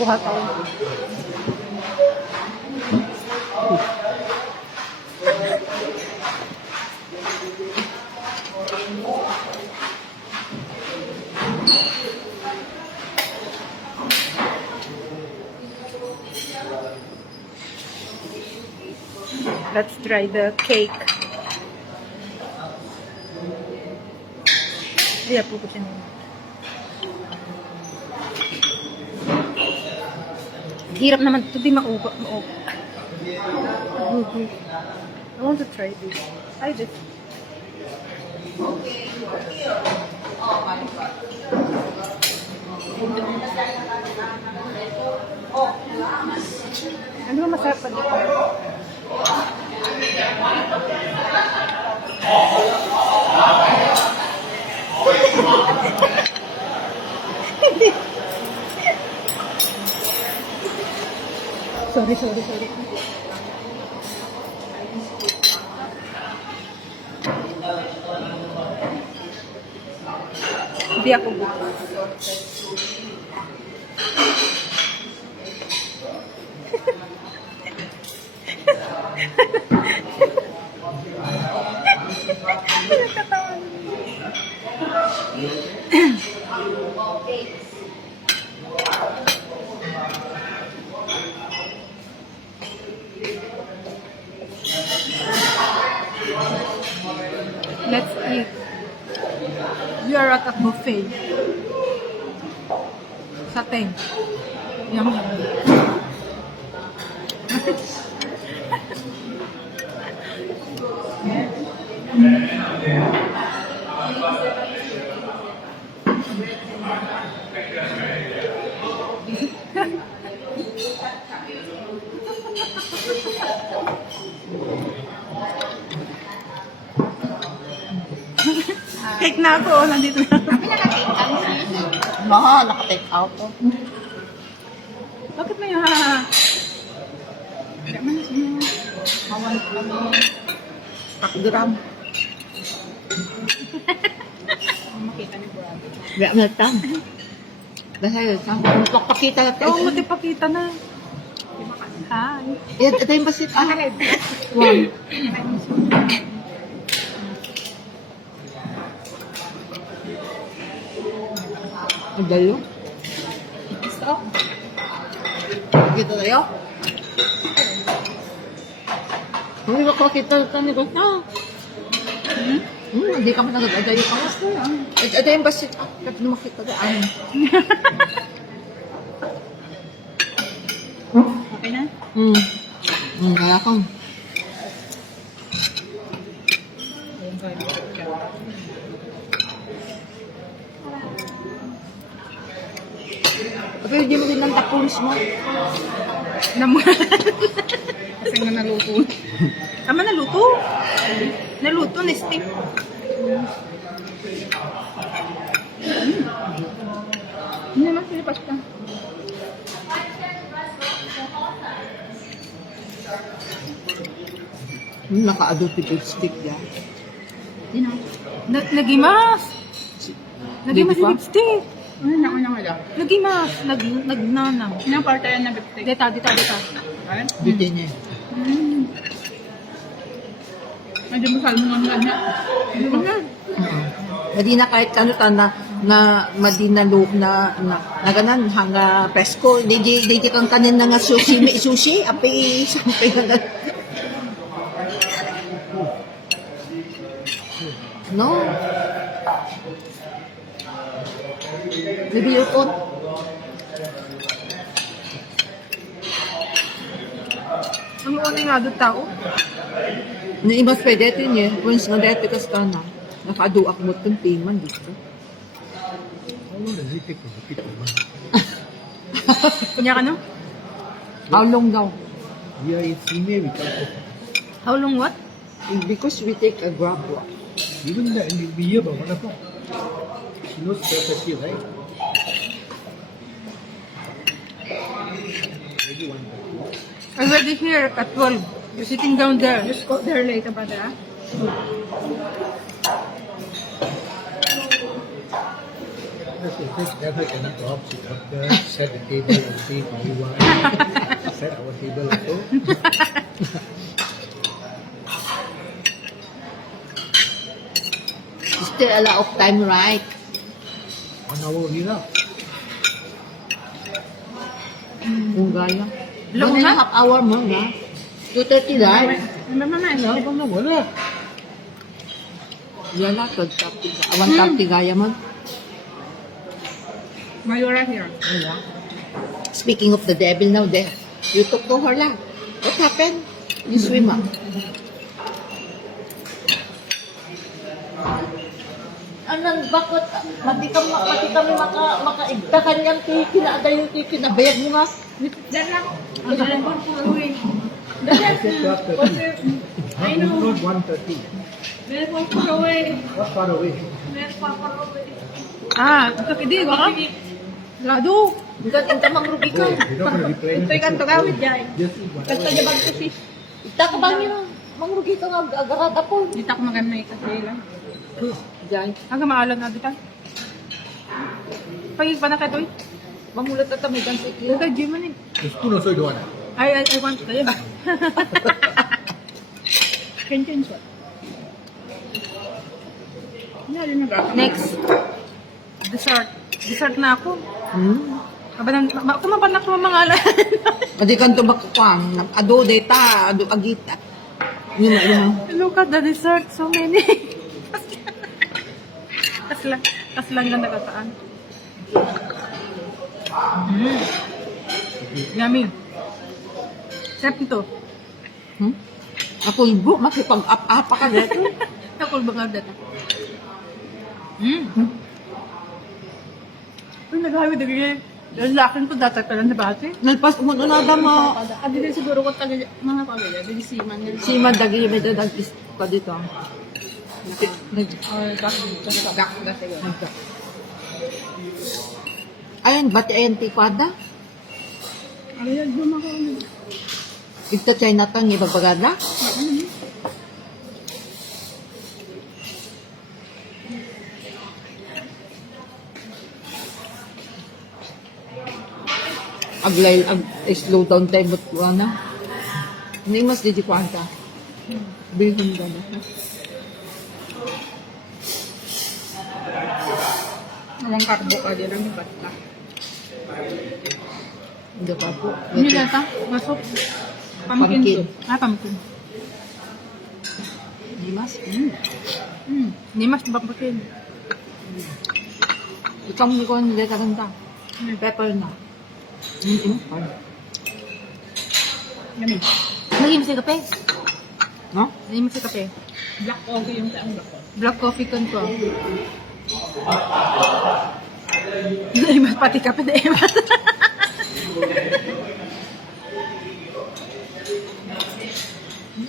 Kuha tayo. Let's try the cake. Iya po ko siya nila. Hirap naman ito, di maupa. I want to try this. Try this. Ano ba masarap pa dito? Sorry. Hindi ako bukas. Pinagkatawan. Let's eat. We are at a buffet. Satay. Yum. Cake na ako, nandito na. Naka-take out po. Bakit may Hindi man siya. Hawan kami. Pakgram. Makita ni Brad. Biya na tam. Dahil tam. Pakita na Oo, matipakita na. Hi. Ito yung basit. Wow. Ang dalo. Stop. Dito tayo. Hindi ko makita kami ko na. Hindi ka man nag-adayo ka. Ito yung basit. Kapag makita ka. Okay na? Kaya ka. Pero hindi mo din ng tapulis mo. Kasi nga naluto. Tama, naluto. Naluto, na-steam. Hindi naman sila pasta. Naka-adopted lipstick yan. Hindi na. Nagimas! Nagimas yung lipstick. Ano na una nga lang? Nagimas. Nagnanang. Inang parte yan na biptik? Dita. Ay? Dito niya. Medyo masal mo nga niya. Hindi na kahit ano ta na madinalog na ganan hanga pesko. Di kang kanin na nga sushi. Api sampay na ganan. No? Review po. Ang una nga doon tao. Naimas pa dito niya. Once nga dito kas ka na. Nakaduak mo itong timan dito. How long does it take to repeat the one? Kanya ka no? How long daw? We are in Sime, we can't go. How long what? Because we take a grab walk. Even the, and we'll be here by 1 o'clock. She knows perfectly, right? Maybe 1 o'clock. Already here at 12. You're sitting down there. Just go there later ba da? This never cannot drop. She got there, set the table, and see everyone. Set our table also. Still a lot of time, right? 1 hour only now. Kung gaya. Long 1 and a na? half hour mo na. 2:30 dahil. Mama, Ano bang nawala? Yan na, 12:30. 1:30 gaya mo. Mayura here. Wala. Speaking of the devil now, there. You talk to her lang. What happened? You swim ah. Anong bakit mati kami makaigta kanyang kinadayon kinabayag mo nga. There lang. I said 12:30. I know. Not 1:30. Very far away. What far away? Very far away. Ah, ito kidi ba? Lado. Bukan ang tamang rugi ka. You're not going to replay. Ito yung kanto gawid dyan. Just eat one Kanto hour. niya bagto sis. Ita ka ba niya? Mangrugi ka nga agarada po. Dito ako magamay kasi lang. Diyan. Aga maalam na dito. Pagig pa na ka to. Mamulat na tamay kan sa ikila. Ito gym man eh. The spoon also you don't want. I want kayo. Kenchen siya. Hindi nag-ako. Next. Dessert. Dessert na ako. Aba nang kumapanak mo mga ala. Adi kan to bakuan. Ado data, ado agita. Yun. Look at the dessert, so many. Kaslang lang nakataan. Yummy. Sarap ito. Ako ibo, makipag-apa ka dito. Nakul ba nga dito? Uy, nag-highway na ganyan. Yung lakin to, dati pa lang na bati. Nalpas mo na mo. Adi din siguro ko taga mga pamilya. Dili si man nila. Si Madagi, may dadagis pa dito. Ayan, bati ayan tikwada. Ay, lumako. Ito Chinatown, ibagbagada. Slow down tayo but na. Hindi mas di kwanta. Bilhin ka na. Awang karbo ka din ang basta. Hindi pa po. Hindi data? Masok. Pumpkin Pumpkin. soup. Pumpkin. Hindi mas. Hindi mas pumpkin. Ikaw mo ko ang leta ganda. Pepper na. Yummy. Naging si kape. No? Naging si kape. Black coffee yung taong black coffee. Black coffee kan ko. Naimas pati kape na imas.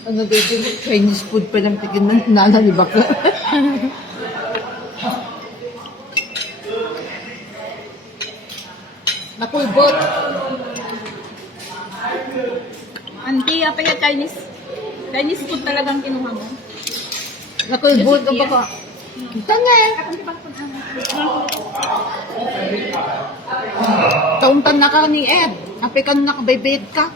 Ano dito, Chinese food pa lang tigin ng nana ni Baka. Nakulbot. Auntie, apa yung Chinese? Chinese food talagang kinuha mo? Nakulbot ang baka. Tanga eh. Tauntan na ka ni Ed. Api ka nakabaybait ka.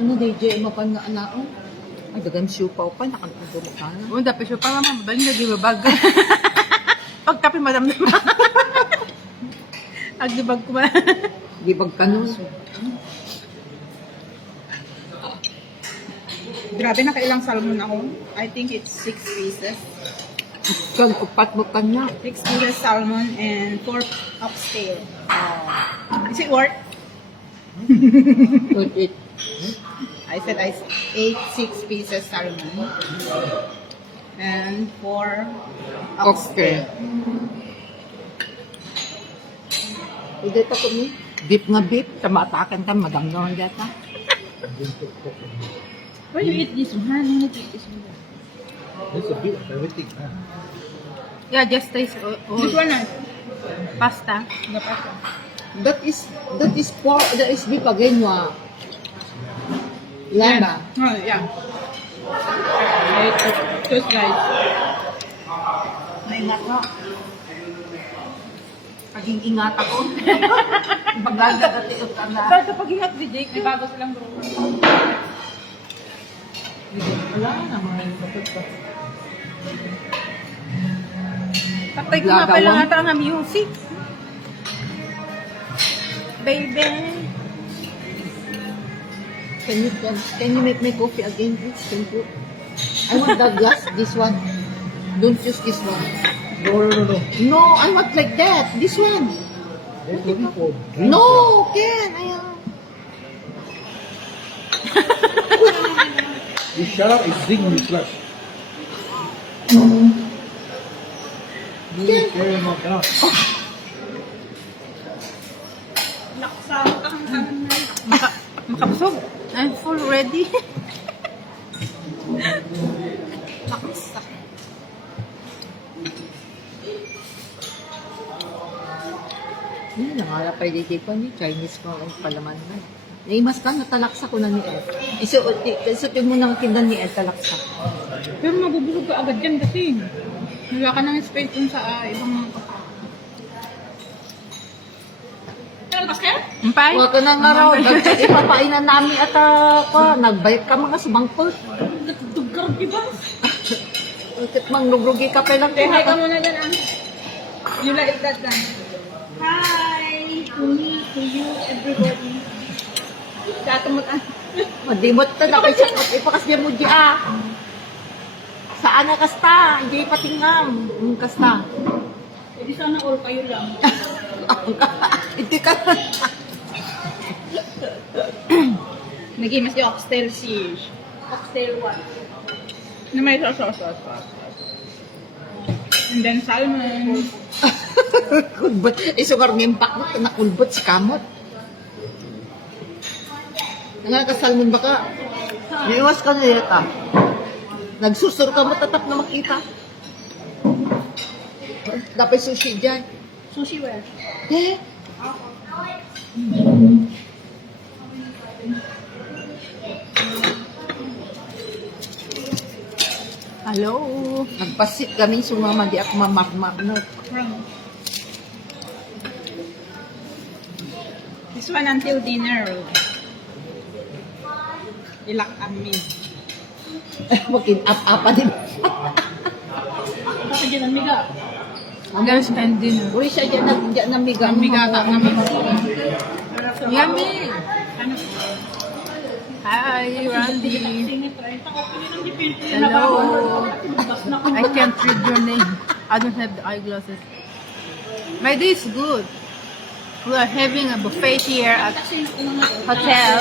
Ano DJ, mapan na anaon? Ay, dagan siupaw pa, nakagulog ka na. Oo, dapat siya pa mama. Balik na di babag. Pag kape madam na. Agdibag ko ba? Di bag ka nun. Grabe, nakailang salmon ako. I think it's 6 pieces. Kan upat mo kanya. 6 pieces salmon and 4 oxtail. Is it worth? Good it. I said I ate 6 pieces salmon and 4 Okay. oxtail. Hindi pa kami. Beef nga beef. Sama atakan ka. Madamdaman data. Why you eat this one? You need to eat this one. There's a bit of everything. Huh? Yeah, just taste This one, pasta. the pasta. That is pork. That is beef again wa. Lama. Oh, yeah. I ate two slices. May mata. Paging ingat ako. Paglaga dati yung tanda. Pero kapag ingat si Jake, may bago silang bro. Wala naman. Patay ko nga pala nga ang music. Baby. Can you make my coffee again, please? Thank you. I want the glass, this one. Don't use this one. No. No, I want like that. This one. That's only for drink. No, Ken. Ayaw. You shut up and drink when you flush. Ken. Carry on, cannot. Makabusog. I'm full ready. Hindi, nangalap pa yung ko ni Chinese ko ang palaman na. Naimas ka, natalaksa ko na ni Ed. Isutin mo ng kindan ni Ed, talaksa. Pero mabubulog ka agad yan kasi. Wala ka ng space dun sa ibang mga kapatid. Ano ba kaya? Mpay? Huwag ka na nga raw. Ipapainan namin at nagbayad ka mga sumangkot. Nagtuggar, diba? Ukit mang nugrugi ka pa lang. Say hi ka muna dyan, ah. You like that lang. Hi! To me, to you, everybody. Tatamot, ah. Madimot ta na kay sakot. Ipakas niya mo di Saan na kasta? Hindi patingam. Kasta. Hindi sana all kayo lang. Hindi ka. Nag-imas yung oxtail fish. Oxtail one. Na may sauce. And then salmon. Kulbot. Isugar ngimpak mo. Nakulbot si kamot. Nangakasalmon ba ka? Iwas ka na yata. Nagsusur ka mo tatap na makita. Dapat sushi dyan. Sushi where? Eh? Hello. Nagpasit kaming sumama di ako mamak-mak no. This one until dinner. Ilak amin. Wakin up-apa din. Kasi dyan ang miga. Guys, and dinner. Uy, siya dyan namiga. Miga ka namin. Yummy! Ano? Hi, Randy. Singit ko. Hello. I can't read your name. I don't have the eyeglasses. My day is good. We are having a buffet here at hotel,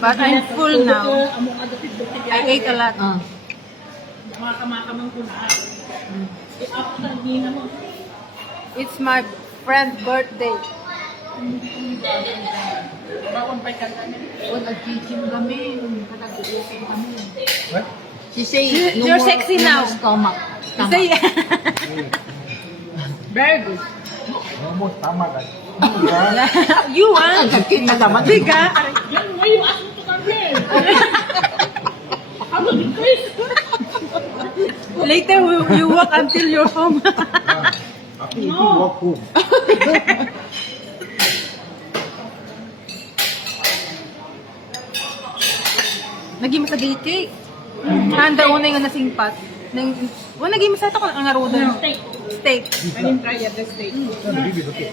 but I'm full now. I ate a lot. Ah. It's my friend's birthday. O, nag-teaching kami. Nag-teaching kami. What? She say, You're sexy now. Stomach. Say, Very good. Almost tama ka. you want? Nagkin na naman. Biga. Why you ask me to come here? I'm a Chris. Later, you walk until you're home. After you walk home. Naging masagay cake. Handa una yung nasingpat. Naging masata ko ang aruda. Steak. Steak. I didn't try at the steak. No, the baby is okay.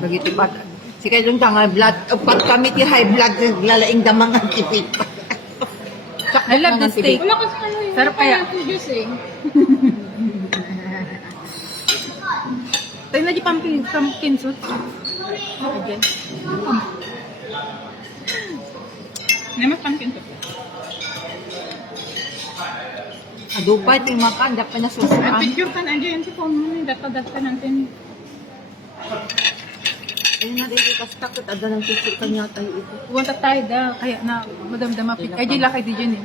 Bagiti bata. Sige dun ka nga, blood. Pag kami ti high blood, lalaing damang ang tipid. I love this steak. Wala kasi ano yung Sarap kaya. juice eh. Tayo na di pumpkin soup. Okay. Naman pumpkin to. Adupay, ting makan, dapat na susuan. Picture ka na dyan sa phone mo. Data natin. Ayun na, dito ka stuck at ada ng picture ka niya tayo ito. Uwanta tayo da. Kaya na madamdama pit. Ay, di lakay di dyan eh.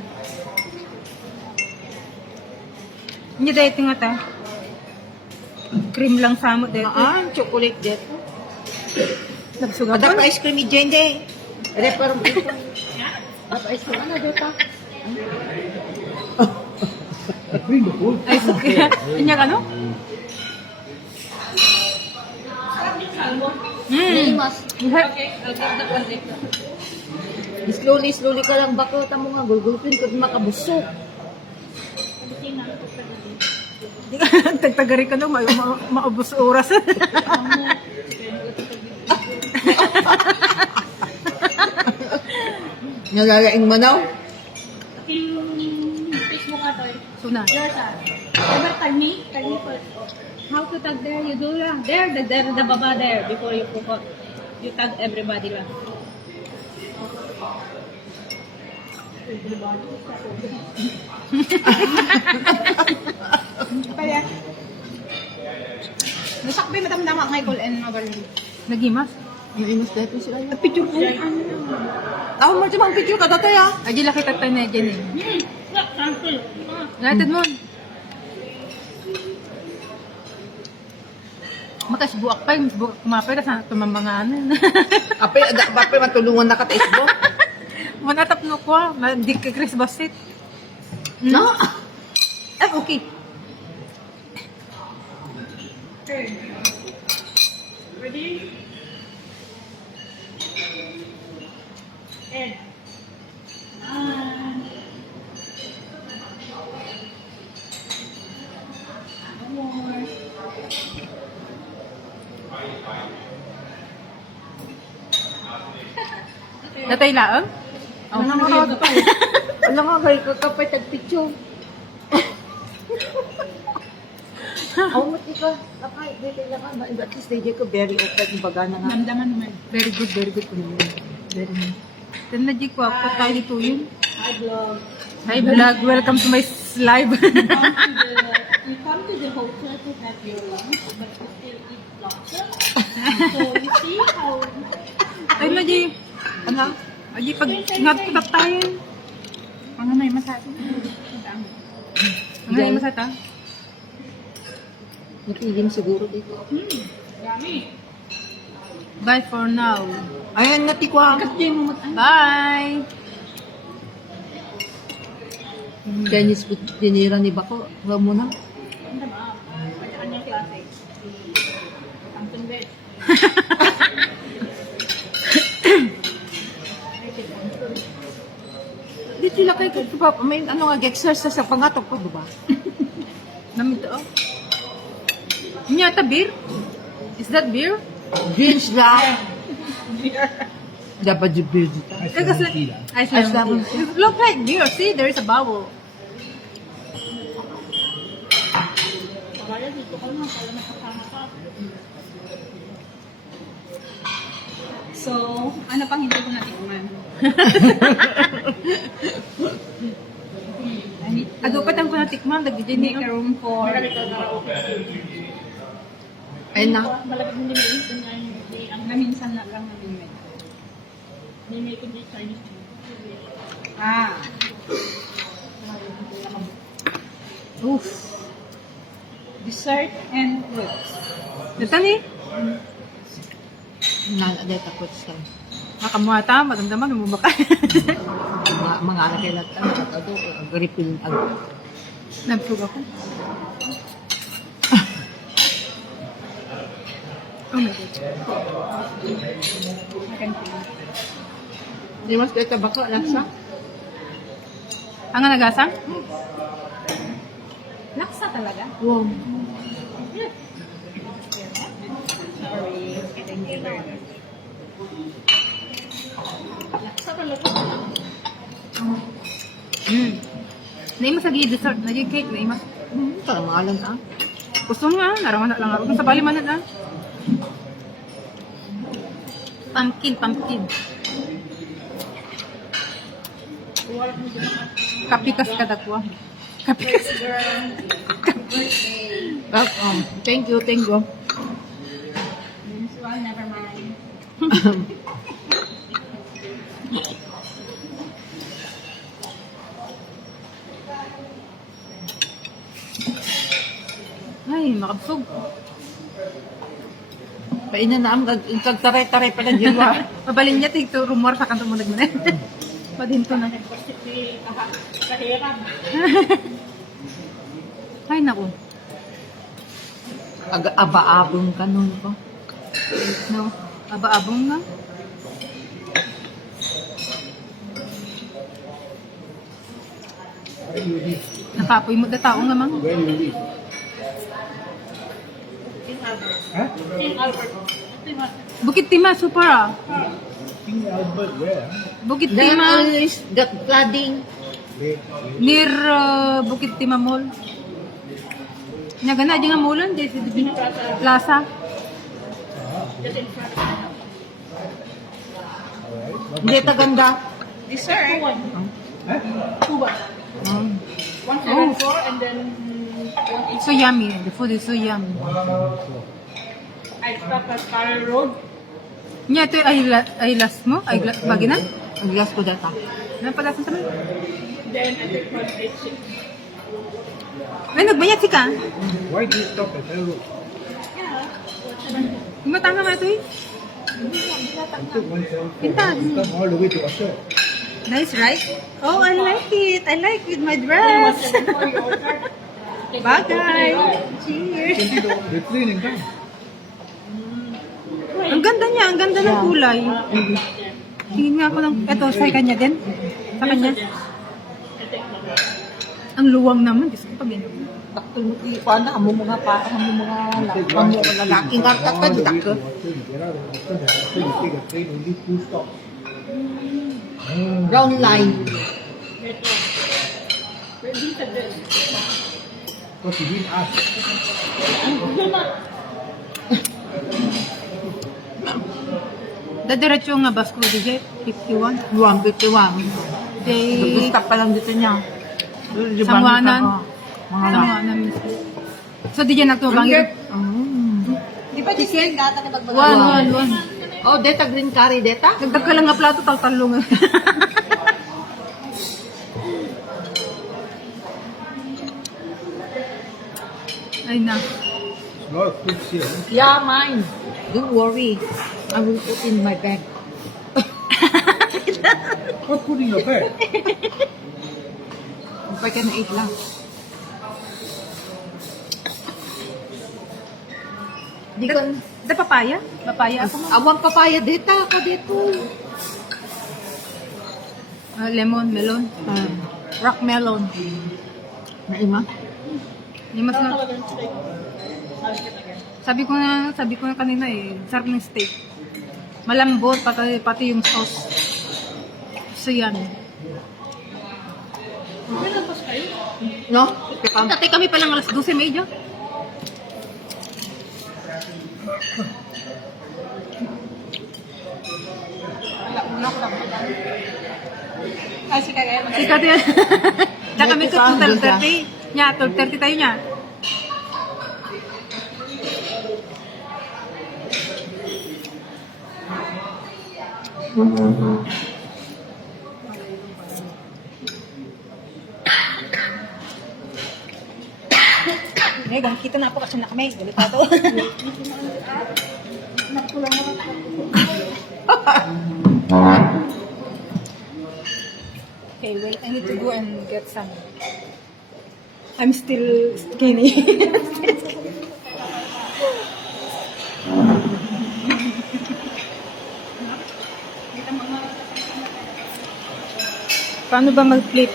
Hindi dahil nga ta. Cream lang sa mo dito. Chocolate dito. Nagsuga Ada ba? pa ice cream ni Jende. Reparang dito. Apa ice cream? Ano dito? Bring the whole Ay, kaya. Kanya ka no? Mas. Okay, I'll get that one later. Slowly ka lang bako. Tamo nga, gulgulpin ko makabusok. Tagtagari ka no, maubos oras. Nalalaing manaw. Yung fish mo ka to. Suna. Yours ah. Ever tell me first. How to tag there? You do lang. There, the baba there. Before you cook. You tag everybody lang. Kaya, nasakbi madamdama ngay call and mabalin. Nagimas. Yung inos dito sila. Picture ko. Ako mo mang picture ka dati ah. Ay, di laki tatay na dyan eh. United mo. Makas buwak pa, buwak kumapay, kasi tumambanganan. Apay matulungan na ka Facebook. Manatap no ko, di ka Chris Basit. No? Ay, okay. Okay. Ready? And. One more. Natay laang? Oh, alam nga kayo kakapay tag-picture. Ako mati ka. Kapay, dito lang ka. At least DJ ko very open. Baga na nga. Namdaman naman. Very good po naman. Very nice. Then na di ko ako tayo dito yun. Hi vlog. Hi vlog, welcome to my live. You come to the hotel to have your lunch, but you still eat lobster. So you see how Ay na di. Ano? Ay di pag nagtatap tayo. ano may masabi? Ano yung masata? Napilim siguro dito. Yummy. Bye for now. Ayan, natikwa. Bye! Chinese food dinira ni Bako. Huwag mo na. Ang dama. Kanya-kanyang klase. Ang tunde. Dito lang kayo. May ano nga, exercise sa pangatok ko, diba? Namito oh. Nyata beer? Is that beer? Beans lang. Dapat yung beer dito. Kasi ice lemon tea. It look like beer. See, there is a bubble. Kaya dito ka naman pala nakasama ka. So, ano pang hindi ko natikman? I need to Agupatan ko na tikman. Dagdijay make a niyo. room for Ayun na. malapit ng limit ang naminsan na lang ng limit. Limit kundi Chinese. Oof. Dessert and fruits. Dito ni? Dito ko sa Makamuhata. Madamdaman. Lumubaka. mga anak kay lahat. Ito, refill. Nabsug ako. Oh my God. Di mas dito Bako, laksa. Ang nga nagasang? Laksa talaga? Wow. Sorry. Thank you very much. Sa talaga. Naimas lagi dessert, lagi cake, naimas. Malan ah. Gusto mo nga, naraman na lang ako. Kung sa bali man na. Pumpkin. Kapikas ka dakwa. Kapikas. Thank you. This one, never mind. Ay, makabsog. Painan na ang kagtaray-taray pala dyan. Mabalin niya, tigto rumor sa kanto mo nagmanan. Padinto na. Kahirap. Ay, naku. Aba-abong ka nun ko. No, aba-abong nga. Where do you live? Nakapoy mo na tao nga mang. Where do you live? Huh? Bukit Tima, super ah. King Albert, where? Bukit Then Tima, always got flooding. Wait, near Bukit Tima Mall. Nagana di nga mall di sa Plaza. alright. Hindi taganda. Dessert. Huh? Cuba. Mm. 174 and then So yummy. The food is so yummy. I stop at Carroll Road. Nya ito ay last mo? Ay bagi na? Ang glass ko data. Ano pala sa tabi? Then I take 186. Ay nagbayad si ka. Why do you stop at Railroad? Matanga mo ito eh. You took 174. Pintas. You come all the way to Usher. Nice, right? Oh, I like it. I like with my dress. Bagay. Cheers. The train and come. Ang ganda niya, ang ganda ng kulay. Tingin nga ako ng, eto, sa kanya din. Sa kanya. Ang luwang naman, Diyos ko pag yun. Takto mo ti ko na amo mga lalaking karta All ka the way dak. to Usher. You get out of Usher, then after you take a train only 2 stops. Round line. Because you didn't ask. Dadiretso nga bus ko, DJ, 51. 151. Day, Stop pa lang dito niya. Sangwanan. Mga Sangwanan mismo. So, di dyan nagtubang yun. Di ba di siya data na One. Oh, deta green curry deta. Dagdag ka lang nga plato, taltalong. Ay na. A lot of foods here. Yeah, mine. Don't worry. I will put in my bag. What food in your bag? If I can eat lang. Di ko, Da papaya? Papaya ako mo. awang papaya deta ka dito. Lemon, melon. Rock melon. Naima? Yung mas na, sabi ko na kanina eh, sarap ng steak. Malambot, pati yung sauce. So yan. No? Tatay kami palang alas 12:30. Ay, si Kagaya. Sikat yan. Diyan kami ko 12:30. Nya, 12:30 tayo nya. Kita na po kasi na kami. Delikado. Okay, well, I need to go and get some. I'm still skinny. Paano ba mag-flip?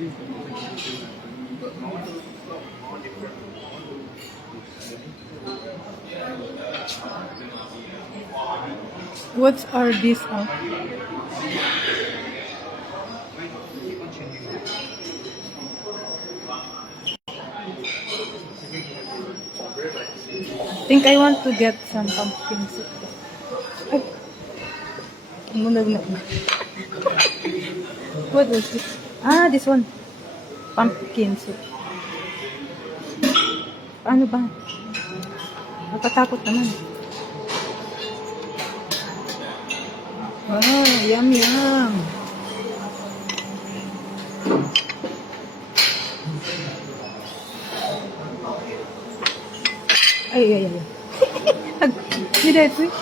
What are these? I think I want to get some pumpkin soup. Ay. What was this? Ah, this one. Pumpkin soup. Ano ba? Natatakot naman. Wow, yum yum. Ay. Did I do it?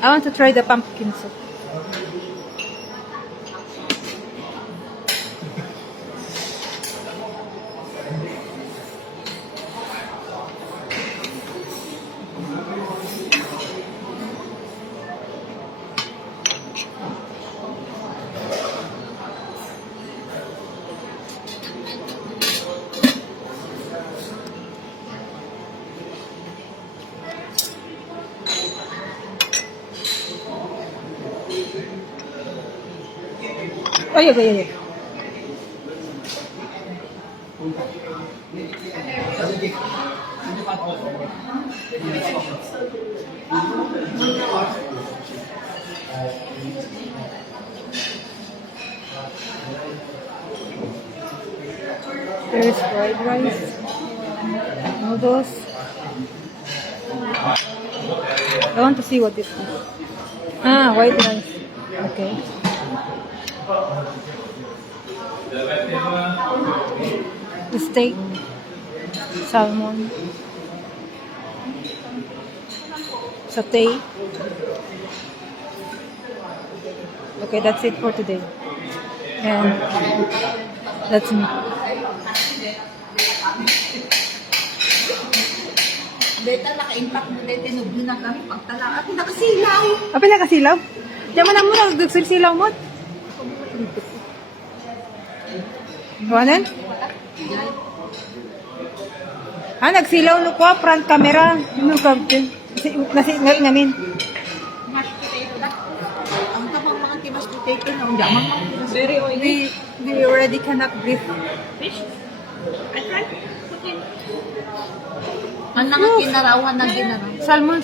I want to try the pumpkin soup. Ay. There is fried rice, noodles. I want to see what this is. Ah, white rice. Okay. The steak, salmon, satay. Okay, that's it for today. And that's me. Beta, naka-impact mo din, tinubli na kami pagtala at nakasilaw. Apa na kasilaw? Diyan mo na muna, nagsilaw mo. Iwanan? Ah, nagsilaw no ko, front camera. Ano ka? Nasi ngamin. Ang tapang mga timas potato na, ang damang mga Very oily. We already cannot breathe. Fish? I tried cooking. ang nanga kinarawan na ginaraw. Salmon.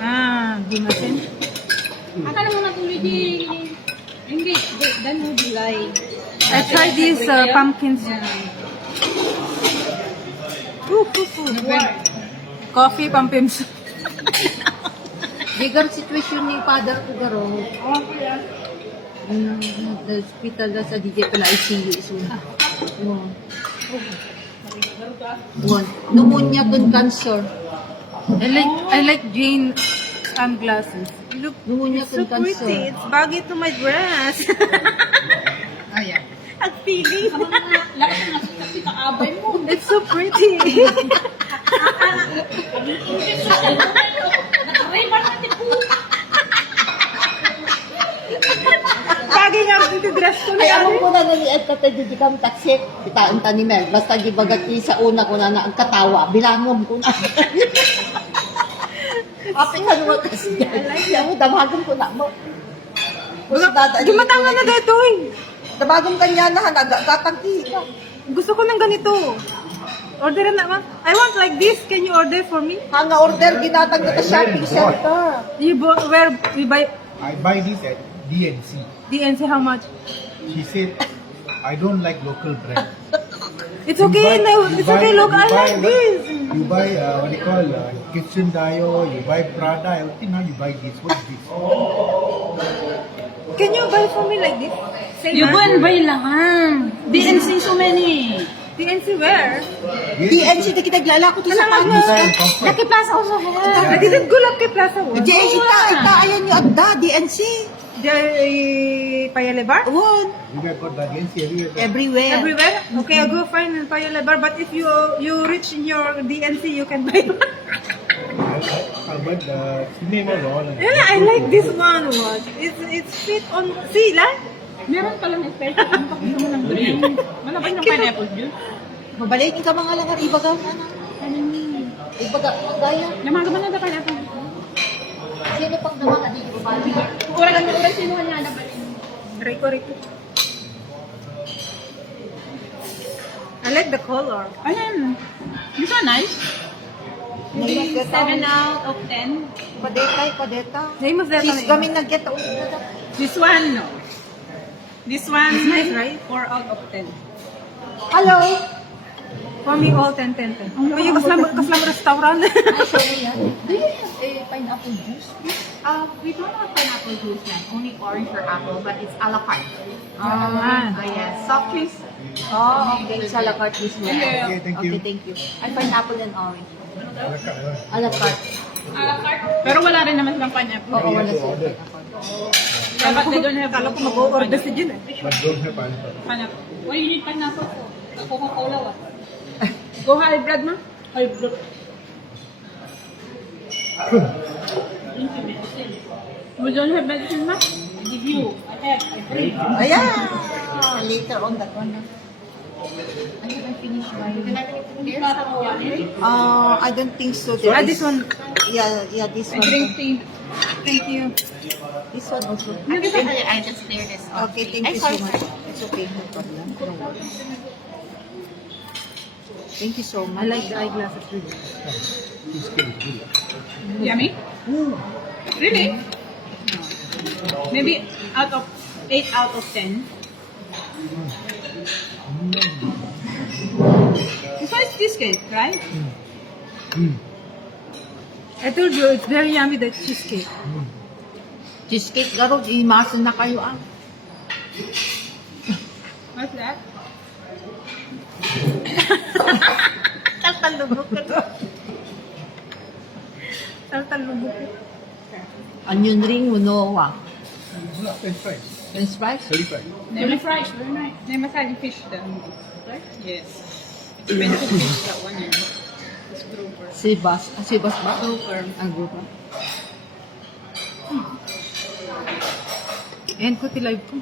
Ah, di natin. Akala mo na tuloy di... Hindi, dan mo dilay. I tried this pumpkin soup. Coffee, pumpkin soup. Bigger situation ni father ko garo. The hospital na sa DJ pala ICU is one. Pneumonia con cancer. I like Jane glasses. Look, Pneumonia it's so con pretty. cancer. It's baggy to my dress. Ayan. Ang feeling. Laki na kasi kaabay mo. It's so pretty. Nakarebar natin po. Bagay nga dito dress ko Ay, na. ako po na naliit ka tayo di kami taksi. Itaan ta ni Mel. Basta gibagat ki sa una ko na ang katawa. Bilangom ko na. Aping hanwa kasi. Ay, mo damagan ko na mo. Gumatanga na dito eh. Damagan kanya na nagatangki. Gusto ko ng ganito. Orderan na ma. I want like this. Can you order for me? Hanga order ginatang ka shopping center. Where we buy I buy this at DNC. DNC, how much? She said, I don't like local brand. It's okay. No, it's okay. Look, I like this. You buy, what do you call, Kitchen Dio, you buy Prada, everything, now you buy this. What is this? Can you buy for me like this? Same You ah? go and buy lang. DNC so many. DNC where? DNC na kinaglalako to sa panis. Lucky Plaza also I didn't go Lucky Plaza. Jay, ita, ayan yung agda, DNC. Paya Lebar? Won. You buy for the DNC everywhere. Everywhere. Everywhere? Okay, I'll go find in Paya Lebar. But if you reach in your DNC, you can buy. But cinema roll. Yeah, I like this one. What? It's fit on. See, like. Meron palang special. Ano pa gusto mo ng drink? Wala ba yung pineapple juice? Mabalikin ka mga langar, ibaga, ano? Ibaga, gaya. Namaga mo na pineapple juice. Sino pang naman dito ba? Kurang sino nga na ba? Rico. I like the color. Ayan. This one nice. 7 out of 10. Padeta. Name of that Sis, one. kami nag-get This one, no. This one, It's nice, right? 4 out of 10. Hello! For me, all 10. Kaya kaslam restaurant. Actually, yan. Do you have a pineapple juice? We don't have pineapple juice man, only orange or apple, but it's a la carte. Yes, soft juice. Oh, okay. Sa la carte this one. Yeah. Okay, thank you. Okay, thank you. Ay, pineapple and orange. Alaka, A la carte. A la carte. Pero wala rin naman silang pineapple. Oo, wala to siya. order. Yeah, but they don't have. Kala ko mag-o-order si Jin eh. But don't have pineapple. Pineapple. Why you need pineapple for? Coca-Cola, what? Go hybrid, ma? Hybrid. We don't have medicine, ma? I give you. I bring. Ayan! Later on that one. I haven't finished my... I don't think so. There is- This one. Yeah, this I one. drink tea. Thank you. This one also. I just clear this off. Okay, thank Ay, you so sorry, much. It's okay, no problem. Thank you so much. I like the eyeglasses really. This cake is good. Yummy? Really? Maybe out of 8 out of 10. This one is cheesecake, right? I told you, it's very yummy, the cheesecake. Cheesecake, garo, imasan na kayo ah. What's that? Taltalubok ka. Taltalubok ka. Onion ring, unowa. French fries. French fries? Curly fries. Name fries, very nice. Name a fish then. Yes. Expensive fish that one. It's grouper. Sibas ba? Grouper. Ang grupo. Ayan ko, tilay ko.